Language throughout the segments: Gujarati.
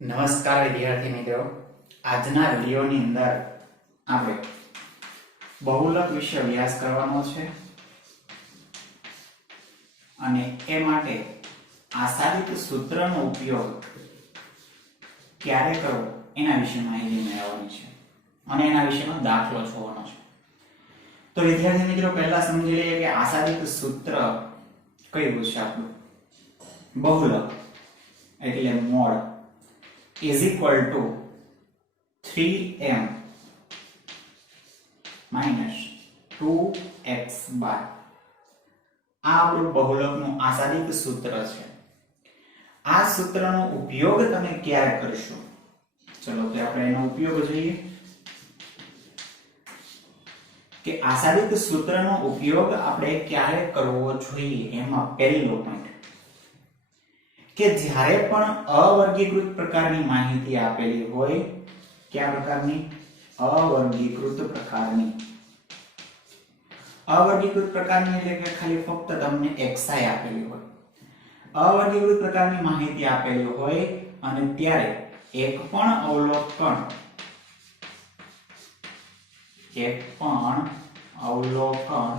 નમસ્કાર વિદ્યાર્થી મિત્રો, આજના વિડીયોની અંદર આપણે બહુલક વિશે અભ્યાસ કરવાનો છે અને એ માટે આસાદિત સૂત્રનો ઉપયોગ ક્યારે કરવો એના વિશે માહિતી મેળવવાની છે અને એના વિશેનો દાખલો જોવાનો છે। તો વિદ્યાર્થી મિત્રો, પહેલા સમજી લઈએ કે આસાદિત સૂત્ર કયું છે આપણું। બહુલક એટલે mode is equal to 3m minus 2x bar। આ આપણું બહુલકનું આસાદિત સૂત્ર છે। આ સૂત્રનો ઉપયોગ તમે ક્યારે કરશો? ચલો તો આપણે એનો ઉપયોગ જોઈએ કે આસાદિત સૂત્રનો ઉપયોગ આપણે ક્યારે કરવો જોઈએ। એમાં પહેલો પોઈન્ટ કે જ્યારે પણ અવર્ગીકૃત પ્રકારની માહિતી આપેલી હોય, કયા પ્રકારની? અવર્ગીકૃત પ્રકારની। અવર્ગીકૃત પ્રકારની એટલે કે ખાલી ફક્ત તમને xi આપેલી હોય, અવર્ગીકૃત પ્રકારની માહિતી આપેલી હોય અને ત્યારે એક પણ અવલોકન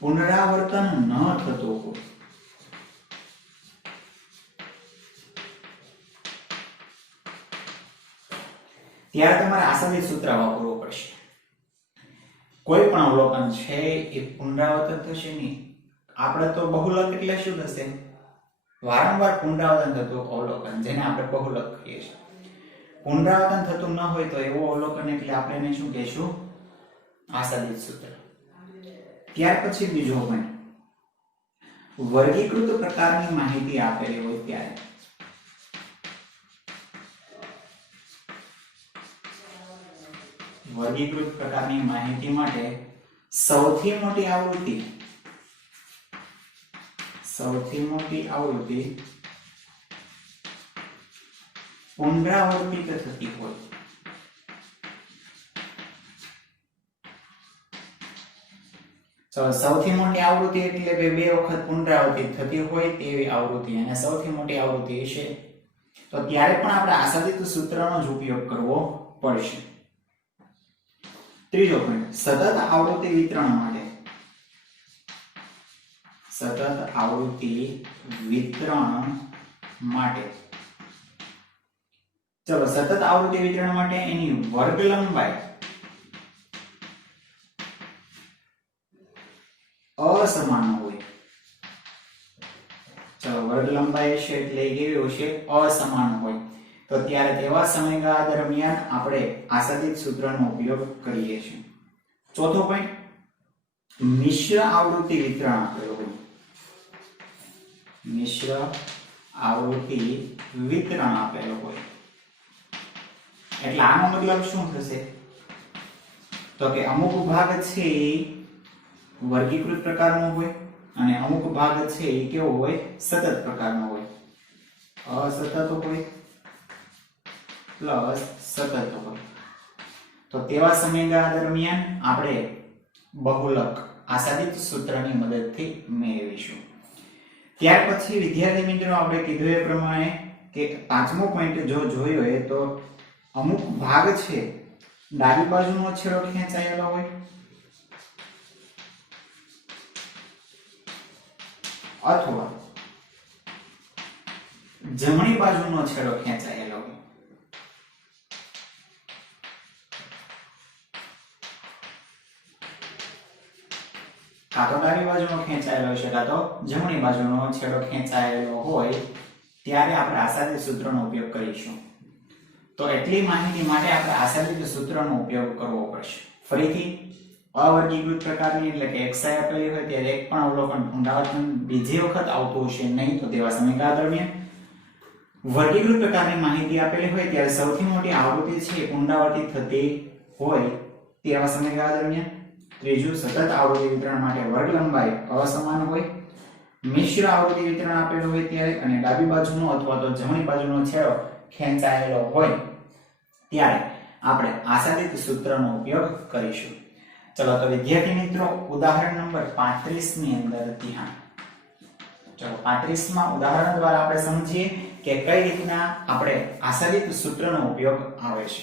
પુનરાવર્તન ન થતું હોય ત્યારે તમારે આસાદિત સૂત્ર વાપરવું પડશે। કોઈ પણ અવલોકન છે એ પુનરાવર્તન થશે નહીં। આપણે તો બહુલક એટલે શું થશે? વારંવાર પુનરાવર્તન થતું અવલોકન, જેને આપણે બહુલક કહીએ છીએ। પુનરાવર્તન થતું ન હોય તો એવું અવલોકન એટલે આપણે એને શું કહીશું? આસાદિત સૂત્ર। ત્યાર પછી બીજો પોઈન્ટ, વર્ગીકૃત પ્રકારની માહિતી આપેલી હોય ત્યારે વર્ગીકૃત પ્રકારની માહિતી માટે સૌથી મોટી આવૃત્તિ પુનરાવર્તિત થતી હોય। તો સૌથી મોટી આવૃત્તિ એટલે કે બે વખત પુનરાવર્તિત થતી હોય તેવી આવૃત્તિ, અને સૌથી મોટી આવૃત્તિ છે તો ત્યારે પણ આપણે આસાદિત સૂત્રનો જ ઉપયોગ કરવો પડશે। ત્રીજો પોઈન્ટ, સતત આવૃત્તિ વિતરણ માટે ચલો સતત આવૃત્તિ વિતરણ માટે એની વર્ગ લંબાઈ અસમાન હોય। ચલો વર્ગ લંબાઈ છે એટલે કેવી હશે? અસમાન હોય। તો ત્યારે તેવા સમયગાળા દરમિયાન આપણે આસાદિત સૂત્રનો ઉપયોગ કરીએ છીએ। ચોથો પોઈન્ટ, મિશ્ર આવૃત્તિ વિતરણ આપેલું હોય। મિશ્ર આવૃત્તિ વિતરણ આપેલું હોય એટલે આનો મતલબ શું થશે? તો કે અમુક ભાગ છે એ વર્ગીકૃત પ્રકારનો હોય અને અમુક ભાગ છે એ કેવો હોય? સતત પ્રકારનો હોય। અસતત હોય પ્લસ સતત હોય। તો તેવા સમયગાળા દરમિયાન આપણે બહુલક આસાદિત સૂત્રની મદદથી મેળવીશું। ત્યાર પછી વિદ્યાર્થી મિત્રો, આપણે કીધું એ પ્રમાણે કે પાંચમો પોઈન્ટ જો જોયો હોય તો અમુક ભાગ છે ડાબી બાજુનો છેડો ખેંચાયેલો હોય અથવા જમણી બાજુનો છેડો ખેંચાયેલો હોય। કાં તો ડાબી બાજુનો ખેંચાયેલો હશે કાં તો જમણી બાજુનો છેડો ખેંચાયેલો હોય ત્યારે આપણે આસાદિત સૂત્રનો ઉપયોગ કરીશું। તો એટલી માહિતી માટે આપણે આસાદિત સૂત્રનો ઉપયોગ કરવો પડશે। ફરીથી, અવર્ગીકૃત પ્રકારની એટલે કે xi આપેલી હોય ત્યારે એક પણ અવલોકન પુનરાવર્તન બીજી વખત આવતું હશે નહીં, તો તેવા સમયગાળા દરમિયાન વર્ગીકૃત પ્રકારની માહિતી આપેલી હોય ત્યારે સૌથી મોટી આવૃત્તિ છે પુનરાવર્તિત થતી હોય તેવા સમયગાળા દરમિયાન। ત્રીજું, સતત આવૃત્તિ વિતરણ માટે વર્ગ લંબાઈ અસમાન હોય। મિશ્ર આવૃત્તિ વિતરણ આપેલું હોય ત્યારે અને ડાબી બાજુનો અથવા તો જમણી બાજુનો છેડો ખેંચાયેલો હોય ત્યારે આપણે આસાદિત સૂત્રનો ઉપયોગ કરીશું। ચલો તો વિદ્યાર્થી મિત્રો, ઉદાહરણ નંબર 35 ની અંદર ધ્યાન। ચલો 35 માં ઉદાહરણ દ્વારા આપણે સમજીએ કે કઈ રીતના આપણે આશાદિત સૂત્રનો ઉપયોગ આવે છે.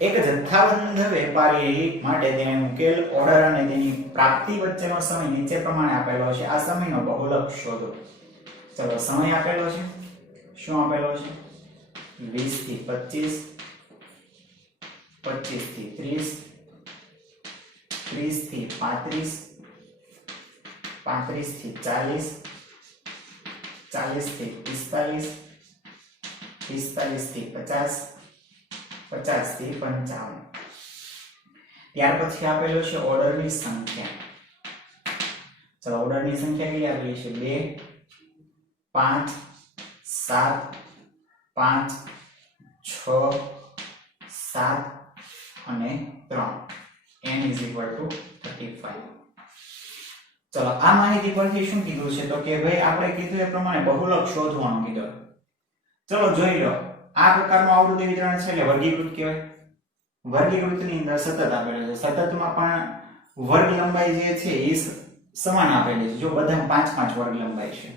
એક જથ્થાબંધ વેપારી માટે તેને મુકેલ ઓર્ડર અને તેની પ્રાપ્તિ વચ્ચેનો સમય નીચે પ્રમાણે આપેલો છે. આ સમયનો બહુલક શોધો. ચલો સમય આપેલો છે, શું આપેલો છે? 20 થી 25, 25 થી 30, 30 થી 35, 35 થી 40, 40 થી 45, 45 થી 50, 50 થી 55. ત્યાર પછી આપેલો છે ઓર્ડરની સંખ્યા. ચલો ઓર્ડરની સંખ્યા કેટલી આપેલી છે? 2, 5, 7, 5, 6, 7 અને 3. n = 35. ચલો આ માહિતી પરથી શું કીધું છે તો કે ભાઈ આપણે કીધું એ પ્રમાણે બહુલક શોધવાનું કીધું. ચલો જોઈ લો, આ પ્રકારનું આવૃત્તિ વિતરણ છે એટલે વર્ગીકૃત કહેવાય. વર્ગીકૃતની અંદર સતત આપેલું છે. સતતમાં પણ વર્ગ લંબાઈ જે છે એ સમાન આપેલી છે. જો બધામાં 5 5 વર્ગ લંબાઈ છે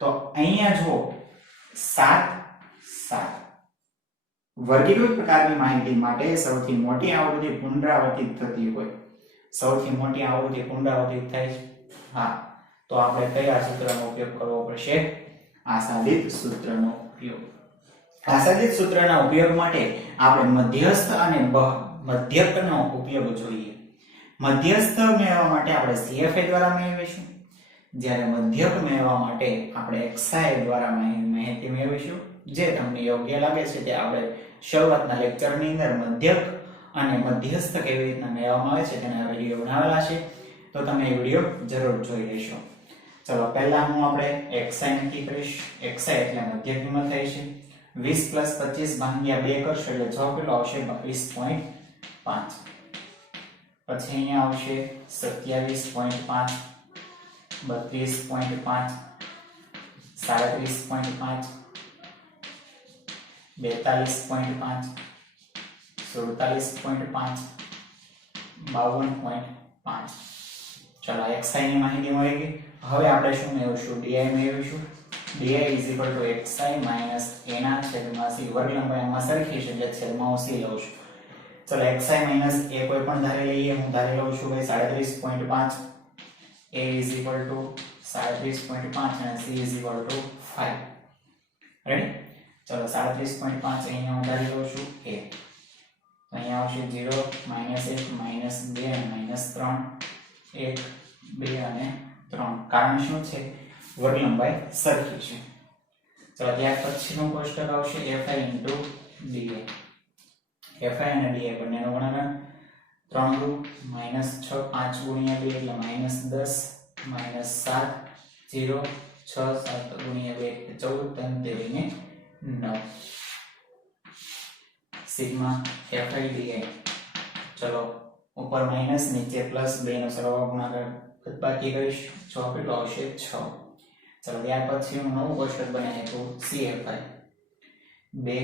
તો અહીંયા જો 7 7 વર્ગીકૃત પ્રકારની માહિતી માટે સૌથી મોટી આવૃત્તિ પુનરાવર્તિત થતી હોય. સૌથી મોટી આવૃત્તિ પુનરાવર્તિત થાય છે. હા, તો આપણે કયા સૂત્રનો ઉપયોગ કરવો પડશે? આશાદિત સૂત્રનો ઉપયોગ. આશાદિત સૂત્રના ઉપયોગ માટે આપણે મધ્યસ્થ અને મધ્યકનો ઉપયોગ જોઈએ. મધ્યસ્થ મેળવવા માટે આપણે CFA દ્વારા મેળવીશું, જ્યારે મધ્યક મેળવવા માટે આપણે XI દ્વારા માહિતી મેળવીશું. જે તમને યોગ્ય લાગે છે તે આપણે શરૂઆતના લેક્ચરની અંદર મધ્યક અને મધ્યસ્થ કેવી રીતના મેળવવામાં આવે છે તેના વિડીયો બનાવેલા છે, તો તમે એ વિડીયો જરૂર જોઈ લેશો. ચલો પહેલા હું આપણે XI નક્કી કરીશ. XI એટલે મધ્યક કિંમત થઈ છે. 20 + 25 ભાગ્યા 2 કરશો એટલે જવાબ કેટલો આવશે? 22.5. પછી અહીંયા આવશે 27.5, 32.5, 37.5, 42.5, 47.5, 52.5. ચલો XI ની માહિતી મળી ગઈ. હવે આપણે શું મેળવીશું? DI મેળવીશું. DI = XI - A ના છેદમાં C. વર્ગ લંબાઈ આમાં સરખી છે એટલે છેદમાં C લઉં છું. ચલો XI - A કોઈ પણ ધારી લઈએ. હું ધારી લઉં છું ભાઈ 37.5. A = 37.5 અને C = 5. રેડી? ચલો 37.5 અહીંયા હું ધારી લઉં છું A. તો અહીંયા આવશે 0 - 1 - 2 અને -3. 1 2 અને 3. કારણ શું છે? વર્ગ લંબાઈ સરખી છે. ચલો ત્યાર પછીનું કોષ્ટક આવશે FI × DI. FI અને DI બંનેનો ગુણાકાર 3 × -6 5 × 2 એટલે -10 -7 0 6 7 × 2 એટલે 14 3 ને 9 સિગ્મા FI DI. ચલો ઉપર માઈનસ નીચે પ્લસ 2 નો સરવાળો ગુણાકાર બાકી કરીશ. જવાબ કેટલો આવશે? 6. ચલો ત્યાર પછી હું નવું કોષ્ટક બનાવી તો CFI 2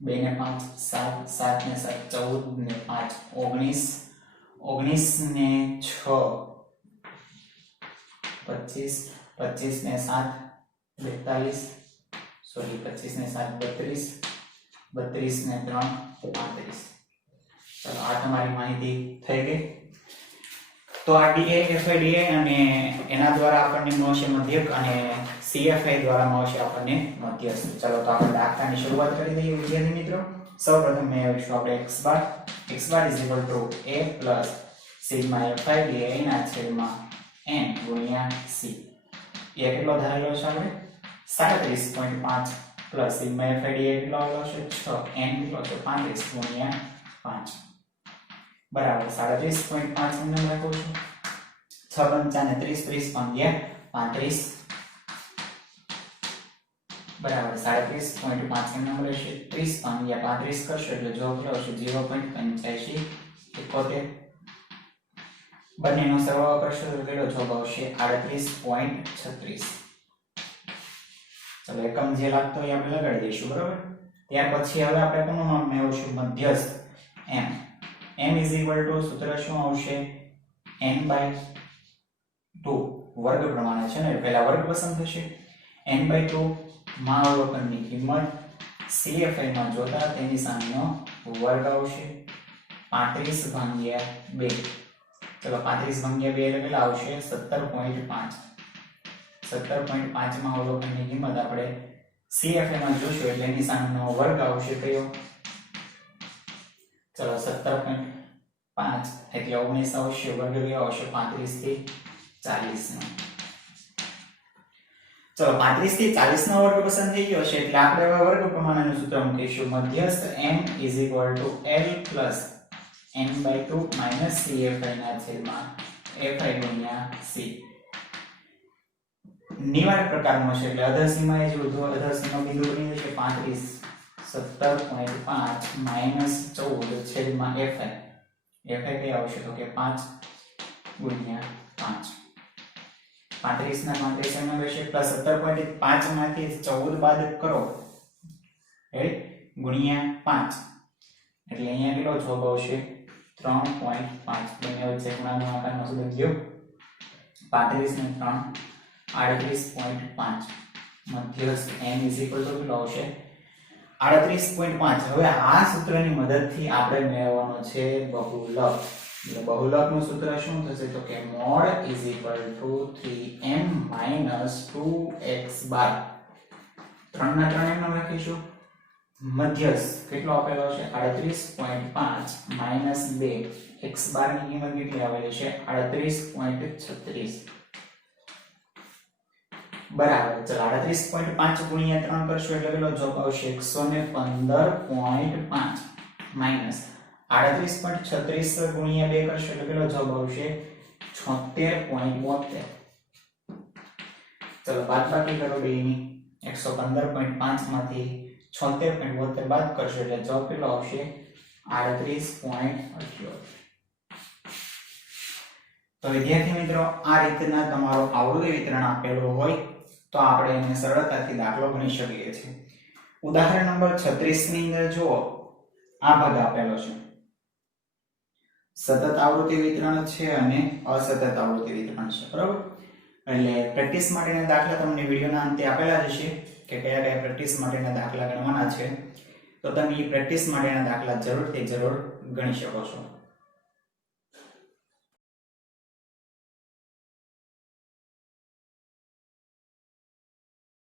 2 ને 5 7 7 ને 7 14 ને 5 19 19 ને 6 25 25 ને 7 42 સોરી 25 ને 7 32 32 ને 3 35. ચલો આ તમારી માહિતી થઈ ગઈ. તો આ DI FI DI અને એના દ્વારા આપણને મળશે મધ્યક અને CFI દ્વારા મળશે આપણને મધ્યસ્થ. ચલો તો આપણે દાખલાની શરૂઆત કરી દઈએ વિદ્યાર્થી મિત્રો. સૌપ્રથમ મેળવીશું આપણે x bar = A plus sigma FI DI ના છેદમાં n ગુણ્યા c. એ કેટલો ધારેલો છે આપણે? 37.5 પ્લસ સિગ્મા FI DI કેટલો આવેલો છે? 6. n કેટલો છે? 35 ગુણ્યા 5 બરાબર 37.5 એમને લખું છું. 6 × 5 ને 30 30 ભાગ્યા 35 બરાબર 37.5 એમને મળશે. 30 ભાગ્યા 35 કરશો એટલે જવાબ કેટલો આવશે? 0.85 71. બંનેનો સરવાળો કરશો તો કેટલો જવાબ આવશે? 38.36. ચલો એકમ જે લાગતો હોય આપણે લગાડી દઈશું. બરાબર. ત્યાર પછી હવે આપણે કોનું નામ મેળવશું? મધ્યસ્થ m. m = સૂત્ર શું આવશે? n/2 વર્ગ પ્રમાણે છે ને પહેલા વર્ગ પસંદ થશે. n/2 માં અવલોકનની કિંમત CFI માં જોતા તેની સામેનો વર્ગ આવશે 35 ભાગ્યા 2. ચલો 35 ભાગ્યા 2 એટલે કેટલા આવશે 17.5. 17.5 માં અવલોકનની કિંમત આપણે CFI માં જોશું એટલે એની સામેનો વર્ગ આવશે કયો? ચલો 17.5 એટલે 19 આવશે, વર્ગ કયો આવશે 35 થી 40 નો. ચલો 35 થી 40 નો વર્ગ પસંદ થઈ ગયો છે એટલે આપણે હવે વર્ગ પ્રમાણનું સૂત્ર મૂકીશું. મધ્યસ્થ m L plus n/2 minus CFI ના છેદમાં FI ગુણ્યા C. નિવારક પ્રકારનો છે એટલે અધર સીમા એ જ વધુ અધર સીમા બિંદુ બની જશે 35 17.5 minus 14 છેદમાં FI. FI કઈ આવશે તો કે 5 ગુણ્યા 5. 35 ના 35 એમ રહેશે પ્લસ 17.5 માંથી 14 બાદ કરો ગુણ્યા 5 એટલે અહીંયા કેટલો જવાબ આવશે 3.5. બંને વચ્ચે ગુણાનો આકારનો સંબંધ ગયો 35 ને 3 38.5. મધ્યસ્થ m કેટલો આવશે 38.5. હવે આ સૂત્રની મદદથી આપણે મેળવવાનો છે બહુલક. એટલે બહુલકનું સૂત્ર શું થશે તો કે mod 3m - 2x બાર. 3 ના 3 એમ લખીશું. મધ્યસ્થ કેટલો આપેલો છે 38.5 minus 2 x બાર ની કિંમત કેટલી આવેલી છે 38.36 બરાબર. ચલો 38.5 ગુણ્યા 3 કરશો એટલે કેટલો જવાબ આવશે 115.5 minus 38.36 ગુણ્યા 2 કરશો એટલે કેટલો જવાબ આવશે 76.72. ચલો બાદબાકી કરો બેની 115.5 માંથી 76.72 બાદ કરશો એટલે જવાબ કેટલો આવશે 38.78. તો વિદ્યાર્થી મિત્રો આ રીતના તમારો આવૃત્તિ વિતરણ આપેલું હોય તો આપણે એને સરળતાથી દાખલો ગણી શકીએ છીએ. ઉદાહરણ નંબર 36 ની અંદર જુઓ આ ભાગ આપેલો છે. સતત આવૃત્તિ વિતરણ છે અને અસતત આવૃત્તિ વિતરણ છે, બરાબર. એટલે પ્રેક્ટિસ માટેના દાખલા તમને વિડિયોના અંતે આપેલા જ છે કે કયા કયા પ્રેક્ટિસ માટેના દાખલા ગણવાના છે, તો તમે એ પ્રેક્ટિસ માટેના દાખલા જરૂર ગણી શકો છો.